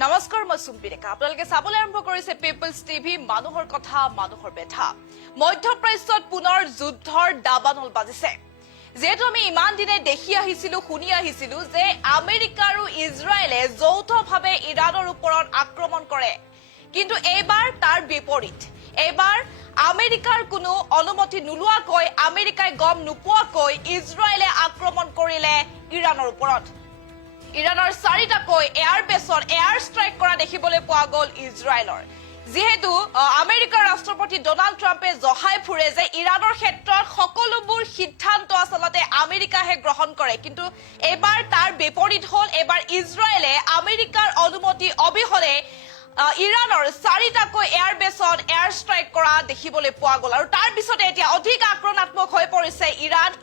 নমস্কাৰ মই সুম্পি ৰেখা আপোনালোকে চাবলৈ আৰম্ভ কৰিছে পিপলছ টিভি মানুহৰ কথা মানুহৰ বেথা মধ্যপ্ৰাচ্যত পুনৰ যুদ্ধৰ দাবানল বাজিছে যেহেতু আমি ইমান দিনে দেখি আহিছিলো শুনি আহিছিলো যে আমেৰিকা আৰু ইজৰাইলে যৌথভাৱে ইৰাণৰ ওপৰত আক্ৰমণ কৰে কিন্তু এইবাৰ তাৰ বিপৰীত এইবাৰ আমেৰিকাৰ কোনো অনুমতি নোলোৱাকৈ আমেৰিকাই গম নোপোৱাকৈ ইজৰাইলে আক্ৰমণ কৰিলে ইৰাণৰ ওপৰত ইৰাণৰ 4টাকৈ এয়াৰবেছত এয়াৰ ষ্ট্ৰাইক কৰা দেখিবলৈ পোৱা গ'ল ইজৰাইলৰ যেহেতু আমেৰিকাৰ ৰাষ্ট্ৰপতি ডোনাল্ড ট্ৰাম্পে জহাই ফুৰে যে ইৰাণৰ ক্ষেত্ৰত সকলোবোৰ সিদ্ধান্ত আচলতে আমেৰিকাহে গ্ৰহণ কৰে কিন্তু এবাৰ তাৰ বিপৰীত হ'ল এবাৰ ইজৰাইলে আমেৰিকাৰ অনুমতি অবিহনে ইৰাণৰ 4টাকৈ এয়াৰবেছত এয়াৰ ষ্ট্ৰাইক কৰা দেখিবলৈ পোৱা গ'ল আৰু তাৰ পিছতে এতিয়া অধিক আক্ৰমণাত্মক হৈ পৰিছে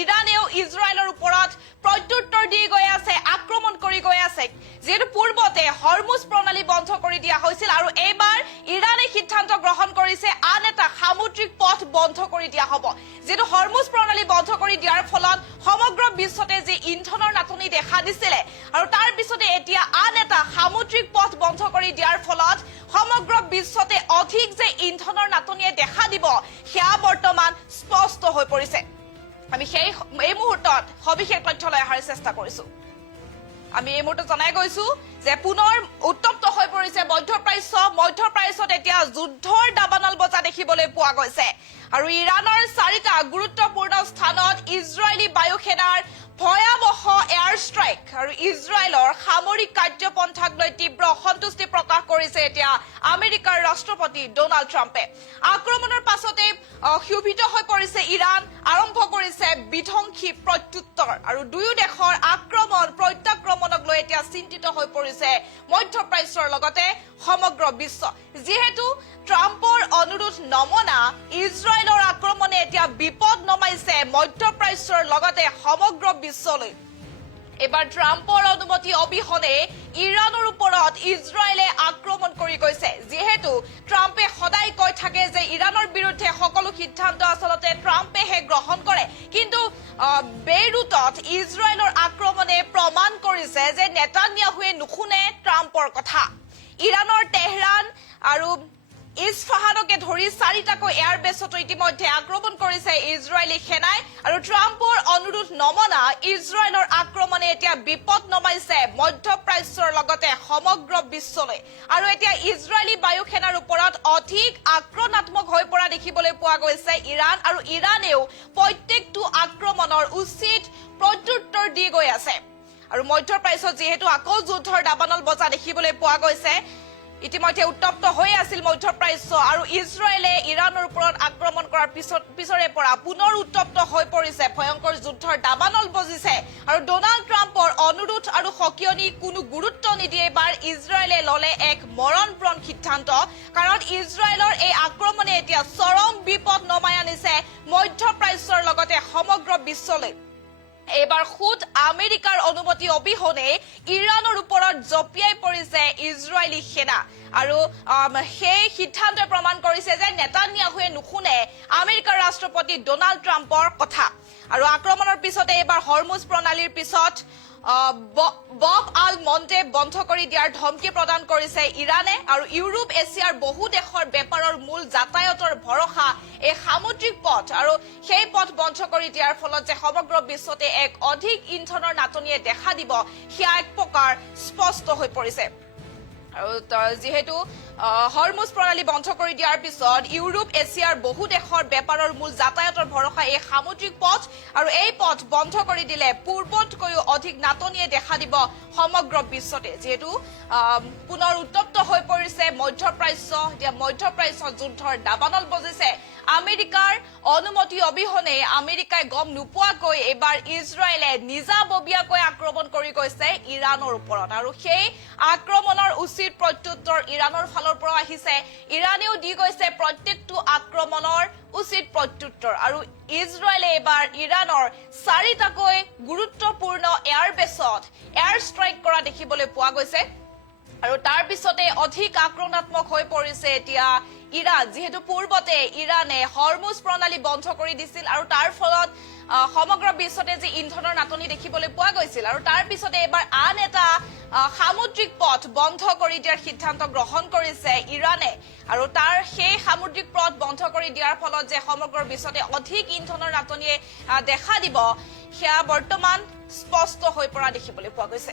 ইৰাণেও ইজৰাইলৰ ওপৰত প্ৰত্যুত্তৰ দি গৈ আছে আক্ৰমণ কৰি গৈ আছে যেহেতু পূৰ্বতে হৰমুজ প্ৰণালী বন্ধ কৰি দিয়া হৈছিল আৰু এইবাৰ ইৰাণে সিদ্ধান্ত গ্ৰহণ কৰিছে আন এটা সামুদ্ৰিক পথ বন্ধ কৰি দিয়া হ'ব যেহেতু হৰমুজ প্ৰণালী বন্ধ কৰি দিয়াৰ ফলত সমগ্ৰ বিশ্বতে যে ইন্ধনৰ নাটনি দেখা দিছিলে আৰু তাৰ পিছতে এতিয়া আন এটা সামুদ্ৰিক পথ বন্ধ কৰি দিয়াৰ ফলত সমগ্ৰ বিশ্বতে অধিক যে ইন্ধনৰ নাটনিয়ে দেখা দিব সেয়া বৰ্তমান স্পষ্ট হৈ পৰিছে আমি এই মুহূৰ্তত সবিশেষ তথ্য লৈ অহাৰ চেষ্টা কৰিছো আমি এই মুহূৰ্তত জনাই গৈছো যে পুনৰ উত্তপ্ত হৈ পৰিছে মধ্যপ্ৰাচ্যত এতিয়া যুদ্ধৰ দাবানল বজা দেখিবলৈ পোৱা গৈছে আৰু ইৰাণৰ 4টা গুৰুত্বপূৰ্ণ স্থানত ইজৰাইলী বায়ু সেনাৰ ভয়াৱহ এয়াৰ ষ্ট্ৰাইক আৰু ইজৰাইলৰ সামৰিক কাৰ্যপন্থাক লৈ তীব্ৰ অসন্তুষ্টি প্ৰকাশ কৰিছে এতিয়া আমেৰিকাৰ ৰাষ্ট্ৰপতি ডোনাল্ড ট্ৰাম্পে আক্ৰমণৰ পাছতে ক্ষুভিত হৈ পৰিছে ইৰাণ আৰম্ভ কৰিছে বিধ্বংসী প্ৰত্যুত্তৰ আৰু দুয়ো দেশৰ প্ৰত্যাক্ৰমণক লৈ এতিয়া চিন্তিত হৈ পৰিছে মধ্যপ্ৰাচ্যৰ লগতে সমগ্ৰ বিশ্ব যেহেতু ট্ৰাম্পৰ অনুৰোধ নমনা ইজৰাইলৰ আক্ৰমণে এতিয়া বিপদ নমাইছে মধ্যপ্ৰাচ্যৰ লগতে সমগ্ৰ বিশ্বলৈ এবাৰ ট্ৰাম্পৰ অনুমতি অবিহনে ইৰাণৰ ওপৰত ইজৰাইলে আক্ৰমণ কৰি গৈছে যেহেতু ট্ৰাম্পে সদায় কৈ থাকে যে ইৰাণৰ বিৰুদ্ধে সকলো সিদ্ধান্ত আচলতে ট্ৰাম্পেহে গ্ৰহণ কৰে কিন্তু বেইৰুটত ইজৰাইলৰ আক্ৰমণে প্ৰমাণ কৰিছে যে নেতানিয়াহুৱে নুশুনে ট্ৰাম্পৰ কথা ইৰাণৰ তেহৰান আৰু ইছফাহানকে ধৰি 4টাকৈ এয়াৰবেছত ইতিমধ্যে আক্ৰমণ কৰিছে ইজৰাইলী সেনাই আৰু ট্ৰাম্পৰ অনুৰোধ নমনা ইজৰাইলৰ আক্ৰমণে এতিয়া বিপদ নমাইছে মধ্যপ্ৰাচ্যৰ লগতে সমগ্ৰ বিশ্বলৈ আৰু এতিয়া ইজৰাইলী বায়ু সেনাৰ ওপৰত অধিক আক্ৰমণাত্মক হৈ পৰা দেখিবলৈ পোৱা গৈছে ইৰাণ আৰু ইৰাণেও প্ৰত্যেকটো আক্ৰমণৰ উচিত প্ৰত্যুত্তৰ দি গৈ আছে আৰু মধ্যপ্ৰাচ্যত যেহেতু আকৌ যুদ্ধৰ দাবানল বজা দেখিবলৈ পোৱা গৈছে ইতিমধ্যে উত্তপ্ত হৈ আছিল মধ্যপ্ৰাচ্য আৰু ইজৰাইলে ইৰাণৰ ওপৰত আক্ৰমণ কৰাৰ পিছৰে পৰা পুনৰ উত্তপ্ত হৈ পৰিছে ভয়ংকৰ যুদ্ধৰ দাবানল বজিছে আৰু ডোনাল্ড ট্ৰাম্পৰ অনুৰোধ আৰু সকিয়নি কোনো গুৰুত্ব নিদিয়ে এবাৰ ইজৰাইলে ললে এক মৰণপ্ৰণ সিদ্ধান্ত কাৰণ ইজৰাইলৰ এই আক্ৰমণে এতিয়া চৰম বিপদ নমাই আনিছে মধ্যপ্ৰাচ্যৰ লগতে সমগ্ৰ বিশ্বলৈ এবাৰ খুদ আমেৰিকাৰ অনুমতি অবিহনে ইৰাণৰ ওপৰত জপিয়াই পৰিছে ইজৰাইলী সেনা আৰু সেই সিদ্ধান্তই প্ৰমাণ কৰিছে যে নেতানিয়াহুৱে নুশুনে আমেৰিকাৰ ৰাষ্ট্ৰপতি ডোনাল্ড ট্ৰাম্পৰ কথা আৰু আক্ৰমণৰ পিছতে এবাৰ হৰমুজ প্ৰণালীৰ পিছত বব আল মন্টে বন্ধ কৰি দিয়াৰ ধমকি প্ৰদান কৰিছে ইৰাণে আৰু ইউৰোপ এছিয়াৰ বহু দেশৰ বেপাৰৰ মূল যাতায়াতৰ ভৰসা এই সামুদ্ৰিক পথ আৰু সেই পথ বন্ধ কৰি দিয়াৰ ফলত যে সমগ্ৰ বিশ্বতে এক অধিক ইন্ধনৰ নাটনিয়ে দেখা দিব সেয়া এক প্ৰকাৰ স্পষ্ট হৈ পৰিছে আৰু যেহেতু হৰমুজ প্ৰণালী বন্ধ কৰি দিয়াৰ পিছত ইউৰোপ এছিয়াৰ বহু দেশৰ বেপাৰৰ মূল যাতায়াতৰ ভৰসা এই সামুদ্ৰিক পথ আৰু এই পথ বন্ধ কৰি দিলে পূৰ্বতকৈও অধিক নাটনিয়ে দেখা দিব সমগ্ৰ বিশ্বতে যেহেতু পুনৰ উত্তপ্ত হৈ পৰিছে মধ্যপ্ৰাচ্যত যুদ্ধৰ দাবানল বজিছে আমেৰিকাৰ অনুমতি অবিহনে আমেৰিকাই গম নোপোৱাকৈ এবাৰ ইজৰাইলে নিজাববীয়াকৈ আক্ৰমণ কৰি গৈছে ইৰাণৰ ওপৰত আৰু সেই আক্ৰমণৰ উচিত প্ৰত্যুত্তৰ ইৰাণৰ ফালৰ পৰা আহিছে ইৰাণেও দি গৈছে প্ৰত্যেকটো আক্ৰমণৰ উচিত প্ৰত্যুত্তৰ আৰু ইজৰাইলে এবাৰ ইৰাণৰ 4টাকৈ গুৰুত্বপূৰ্ণ এয়াৰবেছত এয়াৰ ষ্ট্ৰাইক কৰা দেখিবলৈ পোৱা গৈছে আৰু তাৰ পিছতে অধিক আক্ৰমণাত্মক হৈ পৰিছে এতিয়া ইৰাণ যেহেতু পূৰ্বতে ইৰাণে হৰমুজ প্ৰণালী বন্ধ কৰি দিছিল আৰু তাৰ ফলত সমগ্ৰ বিশ্বতে যে ইন্ধনৰ নাটনি দেখিবলৈ পোৱা গৈছিল আৰু তাৰ পিছতে এবাৰ আন এটা সামুদ্ৰিক পথ বন্ধ কৰি দিয়াৰ সিদ্ধান্ত গ্ৰহণ কৰিছে ইৰানে আৰু তাৰ সেই সামুদ্ৰিক পথ বন্ধ কৰি দিয়াৰ ফলত যে সমগ্ৰ বিশ্বতে অধিক ইন্ধনৰ নাটনিয়ে দেখা দিব সেয়া বৰ্তমান স্পষ্ট হৈ পৰা দেখিবলৈ পোৱা গৈছে।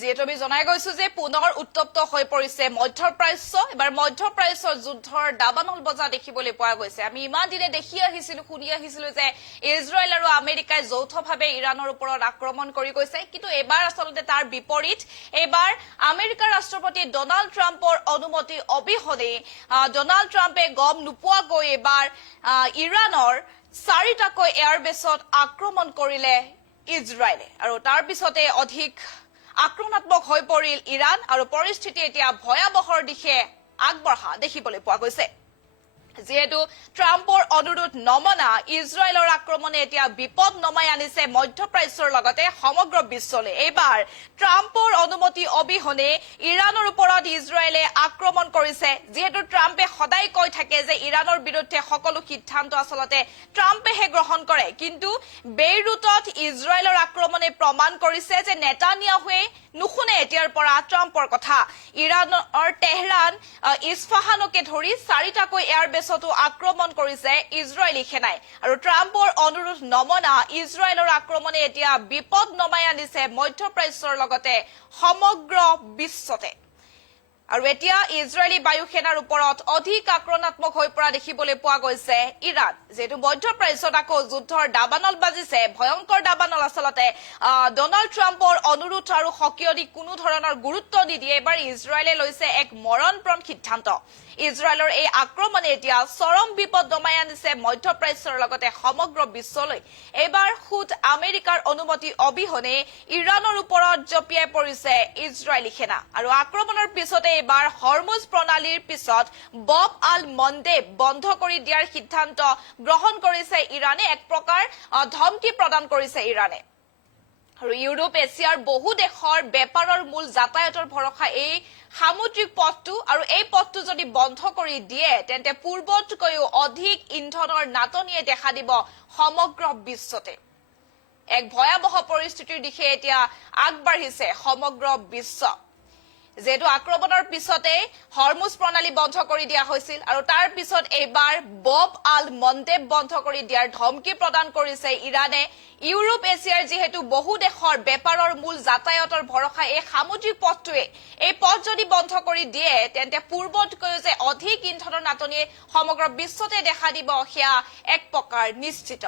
যিহেতু আমি জনাই গৈছো যে পুনৰ উত্তপ্ত হৈ পৰিছে মধ্যপ্ৰাচ্য। এবাৰ মধ্যপ্ৰাচ্যৰ যুদ্ধৰ দাবানল বজা দেখিবলৈ পোৱা গৈছে। আমি ইমান দিনে দেখি আহিছিলো, শুনি আহিছিলো যে ইজৰাইল আৰু আমেৰিকাই যৌথভাৱে ইৰাণৰ ওপৰত আক্ৰমণ কৰি গৈছে, কিন্তু এবাৰ আচলতে তাৰ বিপৰীত। এবাৰ আমেৰিকাৰ ৰাষ্ট্ৰপতি ডনাল্ড ট্ৰাম্পৰ অনুমতি অবিহনে ডনাল্ড ট্ৰাম্পে গম নোপোৱাকৈ এবাৰ ইৰাণৰ 4টাকৈ এয়াৰবেছত আক্ৰমণ কৰিলে ইজৰাইলে আৰু তাৰ পিছতে অধিক আক্ৰমণাত্মক হৈ পৰিল ইৰাণ আৰু পৰিস্থিতি এতিয়া ভয়াৱহৰ দিশে আগবঢ়া দেখিবলৈ পোৱা গৈছে। যিহেতু ট্ৰাম্পৰ অনুৰোধ নমনা ইজৰাইলৰ আক্ৰমণে এতিয়া বিপদ নমাই আনিছে মধ্যপ্ৰাচ্যৰ লগতে সমগ্ৰ বিশ্বলৈ। এইবাৰ ট্ৰাম্পৰ অনুমতি অবিহনে ইৰাণৰ ওপৰত ইজৰাইলে আক্ৰমণ কৰিছে। যিহেতু ট্ৰাম্পে সদায় কৈ থাকে যে ইৰাণৰ বিৰুদ্ধে সকলো সিদ্ধান্ত আচলতে ট্ৰাম্পেহে গ্ৰহণ কৰে, কিন্তু বেইৰুটত ইজৰাইলৰ আক্ৰমণে প্ৰমাণ কৰিছে যে নেতানিয়াহুৱে নুশুনে এতিয়াৰ পৰা ট্ৰাম্পৰ কথা। ইৰাণৰ তেহৰান, ইছফাহানকে ধৰি 4টাকৈ এয়াৰবেছতো আক্ৰমণ কৰিছে ইজৰাইলী সেনাই আৰু ট্ৰাম্পৰ অনুৰোধ নমনা ইজৰাইলৰ আক্ৰমণে এতিয়া বিপদ নমাই আনিছে মধ্যপ্ৰাচ্যৰ লগতে সমগ্ৰ বিশ্বতে। আৰু এতিয়া ইজৰাইলী বায়ু সেনাৰ ওপৰত অধিক আক্ৰমণাত্মক হৈ পৰা দেখিবলৈ পোৱা গৈছে ইৰাণ। যিহেতু মধ্যপ্ৰাচ্যত আকৌ যুদ্ধৰ দাবানল বাজিছে, ভয়ংকৰ দাবানল। আচলতে ডনাল্ড ট্ৰাম্পৰ অনুৰোধ আৰু সকিয়নি কোনো ধৰণৰ গুৰুত্ব নিদিয়ে এবাৰ ইজৰাইলে লৈছে এক মৰণপ্ৰণ সিদ্ধান্ত। ইজৰাইলৰ এই আক্ৰমণে এতিয়া চৰম বিপদ দমাই আনিছে মধ্যপ্ৰাচ্যৰ লগতে সমগ্ৰ বিশ্বলৈ। এইবাৰ খুদ আমেৰিকাৰ অনুমতি অবিহনে ইৰাণৰ ওপৰত জঁপিয়াই পৰিছে ইজৰাইলী সেনা আৰু আক্ৰমণৰ পিছতে এইবাৰ হৰমুজ প্ৰণালীৰ পিছত বব আল মণ্ডেব বন্ধ কৰি দিয়াৰ সিদ্ধান্ত গ্ৰহণ কৰিছে ইৰাণে। এক প্ৰকাৰ ধমকি প্ৰদান কৰিছে ইৰাণে। আৰু ইউৰোপ, এছিয়াৰ বহু দেশৰ বেপাৰৰ মূল যাতায়াতৰ ভৰসা এই সামুদ্ৰিক পথটো আৰু এই পথটো যদি বন্ধ কৰি দিয়ে তেন্তে পূৰ্বতকৈও অধিক ইন্ধনৰ নাটনিয়ে দেখা দিব সমগ্ৰ বিশ্বতে। এক ভয়াৱহ পৰিস্থিতিৰ দিশে এতিয়া আগবাঢ়িছে সমগ্ৰ বিশ্ব। যেহেতু আক্ৰমণৰ পিছতে হৰমুজ প্ৰণালী বন্ধ কৰি দিয়া হৈছিল আৰু তাৰ পিছত এইবাৰ বব আল মণ্ডেব বন্ধ কৰি দিয়াৰ ধমকি প্ৰদান কৰিছে ইৰাণে। ইউৰোপ, এছিয়াৰ যিহেতু বহু দেশৰ বেপাৰৰ মূল যাতায়াতৰ ভৰসা এই সামুদ্ৰিক পথটোৱে, এই পথ যদি বন্ধ কৰি দিয়ে তেন্তে পূৰ্বতকৈও যে অধিক ইন্ধনৰ নাটনিয়ে সমগ্ৰ বিশ্বতে দেখা দিব সেয়া এক প্ৰকাৰ নিশ্চিত।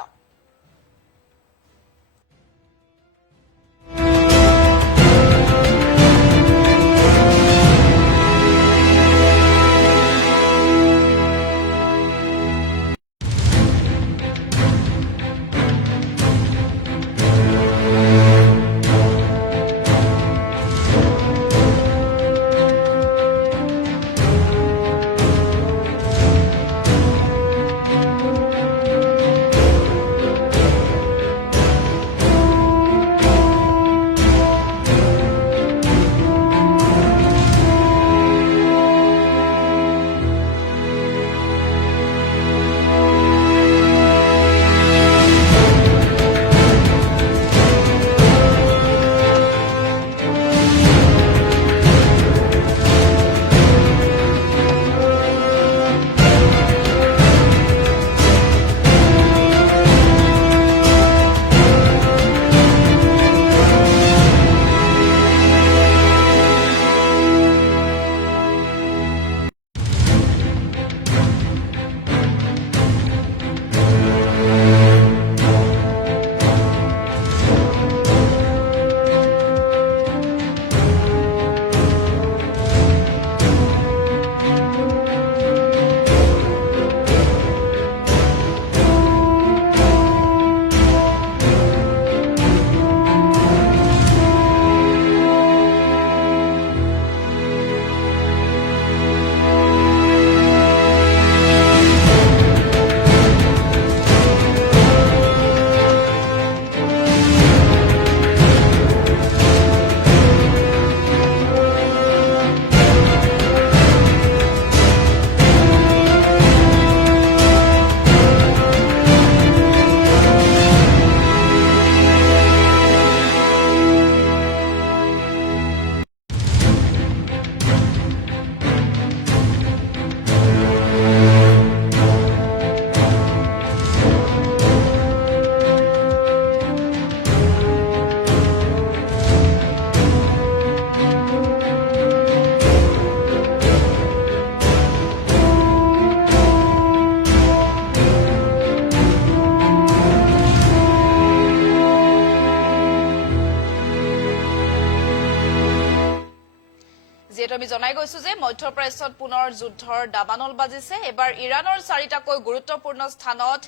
যেহেতু আমি জনাই গৈছো যে মধ্যপ্ৰাচ্যত পুনৰ যুদ্ধৰ দাবানল বাজিছে এবাৰ ইৰাণৰ 4টাকৈ গুৰুত্বপূৰ্ণ স্থানত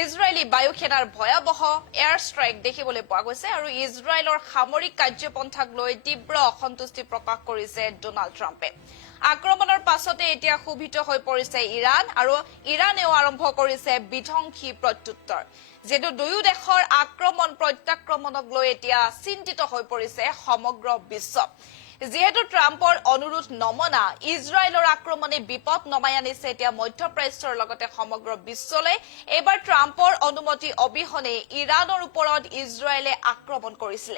ইজৰাইলী বায়ু সেনাৰ ভয়াবহ এয়াৰ ষ্ট্ৰাইক দেখিবলৈ পোৱা গৈছে আৰু ইজৰাইলৰ সামৰিক কাৰ্যপন্থাক লৈ তীব্ৰ অসন্তুষ্টি প্ৰকাশ কৰিছে ডোনাল্ড ট্ৰাম্পে আক্ৰমণৰ পাছতে এতিয়া ক্ষোভিত হৈ পৰিছে ইৰাণ আৰু ইৰাণেও আৰম্ভ কৰিছে বিধ্বংসী প্ৰত্যুত্তৰ যেটো দুয়ো দেশৰ আক্ৰমণ প্ৰত্যাক্ৰমণক লৈ এতিয়া চিন্তিত হৈ পৰিছে সমগ্ৰ বিশ্ব যেহেতু ট্ৰাম্পৰ অনুৰোধ নমনা ইজৰাইলৰ আক্ৰমণে বিপদ নমাই আনিছে এতিয়া মধ্যপ্ৰাচ্যৰ লগতে সমগ্ৰ বিশ্বলৈ এবাৰ ট্ৰাম্পৰ অনুমতি অবিহনে ইৰাণৰ ওপৰত ইজৰাইলে আক্ৰমণ কৰিছিল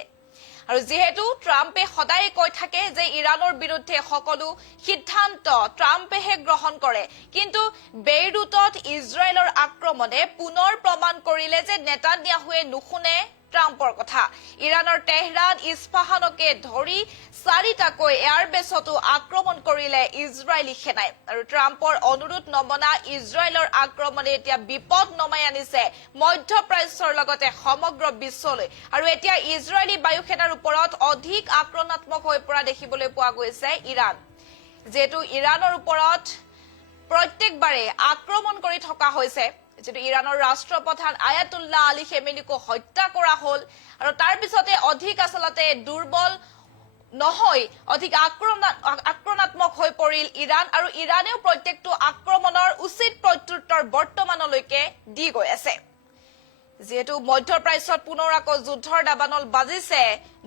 আৰু যেহেতু ট্ৰাম্পে সদায় কৈ থাকে যে ইৰাণৰ বিৰুদ্ধে সকলো সিদ্ধান্ত ট্ৰাম্পেহে গ্ৰহণ কৰে কিন্তু বেইৰুটত ইজৰাইলৰ আক্ৰমণে পুনৰ প্ৰমাণ কৰিলে যে নেতান্যাহুৱে নুশুনে ট্ৰাম্পৰ কথা ইৰাণৰ তেহৰান ইস্পাহানকে ধৰি 4টাকৈ এয়াৰবেছতো আক্ৰমণ কৰিলে ইজৰাইলী সেনাই আৰু ট্ৰাম্পৰ অনুৰোধ নমনা ইজৰাইলৰ আক্ৰমণে এতিয়া বিপদ নমাই আনিছে মধ্যপ্ৰাচ্যৰ লগতে সমগ্ৰ বিশ্বলৈ আৰু এতিয়া ইজৰাইলী বায়ু সেনাৰ ওপৰত অধিক আক্ৰমণাত্মক হৈ পৰা দেখিবলৈ পোৱা গৈছে ইৰাণ যেটো ইৰাণৰ ওপৰত প্ৰত্যেকবাৰে আক্ৰমণ কৰি থকা হৈছে যেটো ইৰাণৰ ৰাষ্ট্ৰপ্ৰধান আয়াতুল্লাহ আলী খেমেনিকো হত্যা কৰা হল আৰু তাৰ পিছতে অধিক আচলতে দুৰ্বল নহয় অধিক আক্ৰমণাত্মক হৈ পৰিল ইৰাণ আৰু ইৰাণেও প্ৰত্যেকটো আক্ৰমণৰ উচিত প্ৰত্যুত্তৰ বৰ্তমানলৈকে দি গৈ আছে যেহেতু মধ্যপ্ৰাচ্যত পুনৰ আকৌ যুদ্ধৰ দাবানল বাজিছে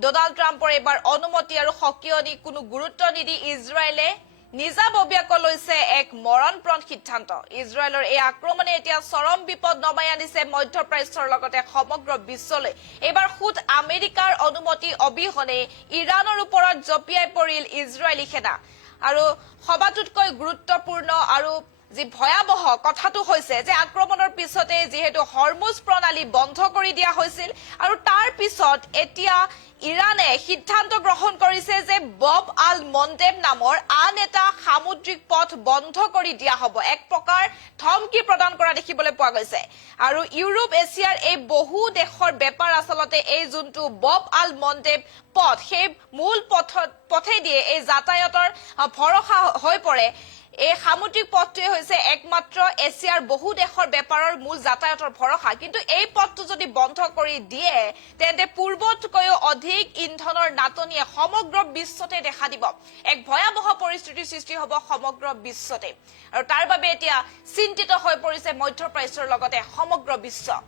ডোনাল্ড ট্ৰাম্পৰ এবাৰ অনুমতি আৰু সকিয়নি কোনো গুৰুত্ব নিদি ইজৰাইলে নিজাববীয়াকৈ লৈছে এক মৰণপ্ৰণ সিদ্ধান্ত ইজৰাইলৰ এই আক্ৰমণে এতিয়া চৰম বিপদ নমাই আনিছে মধ্যপ্ৰাচ্যৰ লগতে সমগ্ৰ বিশ্বলৈ এবাৰ খুদ আমেৰিকাৰ অনুমতি অবিহনে ইৰাণৰ ওপৰত জপিয়াই পৰিল ইজৰাইলী সেনা আৰু সবাতোতকৈ গুৰুত্বপূৰ্ণ আৰু যি ভয়াবহ কথাটো হৈছে যে আক্ৰমণৰ পিছতে যেহেতু হৰমুজ প্ৰণালী বন্ধ কৰি দিয়া হৈছিল আৰু তাৰ পিছত এতিয়া ইৰাণে সিদ্ধান্ত গ্ৰহণ কৰিছে যে বব আল মন্দেব নামৰ আন এটা সামুদ্ৰিক পথ বন্ধ কৰি দিয়া হ'ব এক প্ৰকাৰ ধমকি প্ৰদান কৰা দেখিবলৈ পোৱা গৈছে আৰু ইউৰোপ এছিয়াৰ এই বহু দেশৰ বেপাৰ আচলতে এই যোনটো বব আল মন্দেব পথ সেই মূল পথে দিয়ে এই যাতায়াতৰ ভৰসা হৈ পৰে এই সামুদ্ৰিক পথটোৱে হৈছে একমাত্ৰ এছিয়াৰ বহু দেশৰ বেপাৰৰ মূল যাতায়াতৰ ভৰসা কিন্তু এই পথটো যদি বন্ধ কৰি দিয়ে তেন্তে পূৰ্বতকৈও অধিক ইন্ধনৰ নাটনিয়ে সমগ্ৰ বিশ্বতে দেখা দিব এক ভয়াবহ পৰিস্থিতিৰ সৃষ্টি হ'ব সমগ্ৰ বিশ্বতে আৰু তাৰ বাবে এতিয়া চিন্তিত হৈ পৰিছে মধ্যপ্ৰাচ্যৰ লগতে সমগ্ৰ বিশ্ব